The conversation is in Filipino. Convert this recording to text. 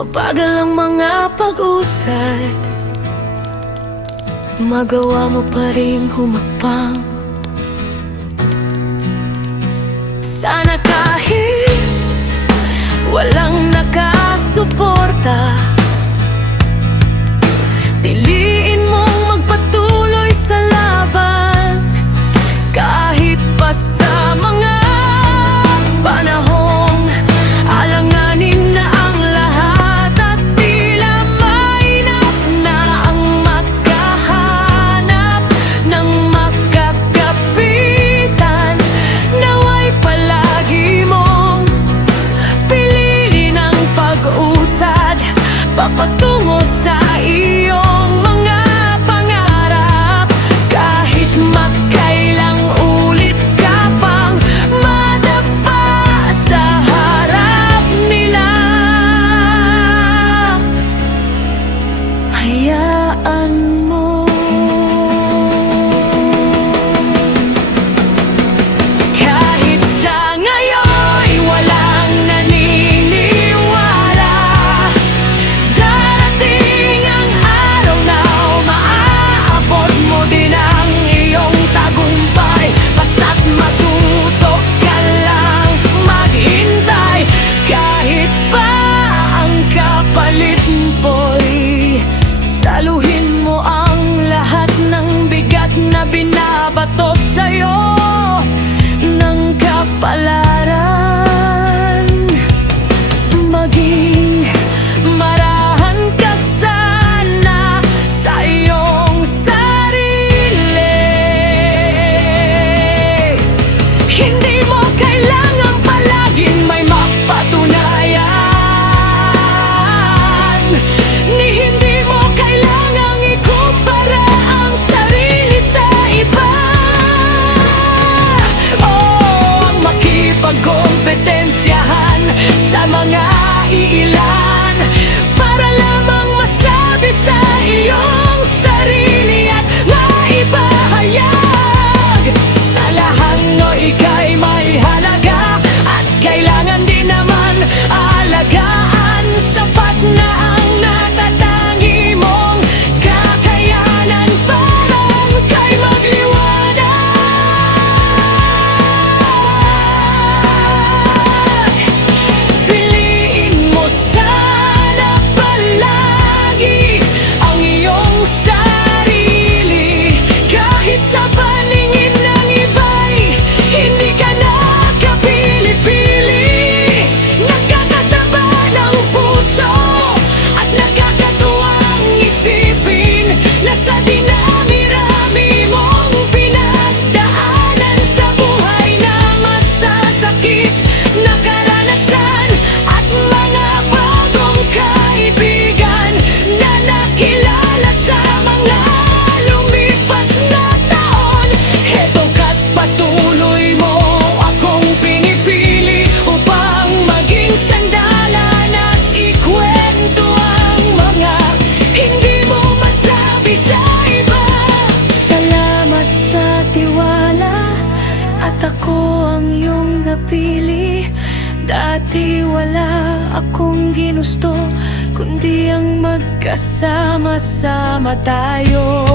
Mabagal ang mga pag-usad, magawa mo pa rin humapang. Sana kahit walang nakasuporta, piliin mong magpatuloy sa laban. Kahit pa sa mga panahong alanganin na ang lahat, at tila mainap na ang magkahanap ng magkakapitan, naway palagi mong piliin ang pag-usad papatungo sa iyong mga pangarap. Kahit magkailang ulit ka pang madapa sa harap nila, hayaan mo. Kahit sa ngayon'y walang naniniwala, darating ang araw na maaabot mo din ang iyong tagumpay. Basta't matuto ka lang maghintay. Kahit pa ang kapalit mo'y saluhin mo ang lahat ng bigat na binabato sa'yo ng kapalaran. Maging marahan ka sana sa iyong sarili. Hindi mo kailangang palaging may mapatunayan, ni hindi mo kailangang ikumpara ang sarili sa iba. Oh, ang makipagkompetensyahan sa mga iilan para lamang masabi sa iyong sarili at maipahayag sa lahat no ika'y may halaga, at kailangan din naman alagaan. Sapat na ang natatangi mong kakayanan para kay magliwanag. Piliin mo sana palagi ang iyong sarili. Kahit sa paningin ng iba'y hindi ka nakapili-pili. Nakakataba ng puso at nakakatuwang isipin na sa dinami-rami mong pinagdaanan sa buhay na masasakit na karanasan, at mga bagong kaibigan na nakilala sa mga lumipas na taon. Heto ka't patuloy mo akong pinipili upang maging sandalan at ikwento ang mga hindi mo masabi sa iba. Salamat sa tiwala, at ako ang iyong napili. Dati wala akong ginusto, kundi ang magkasama-sama tayo.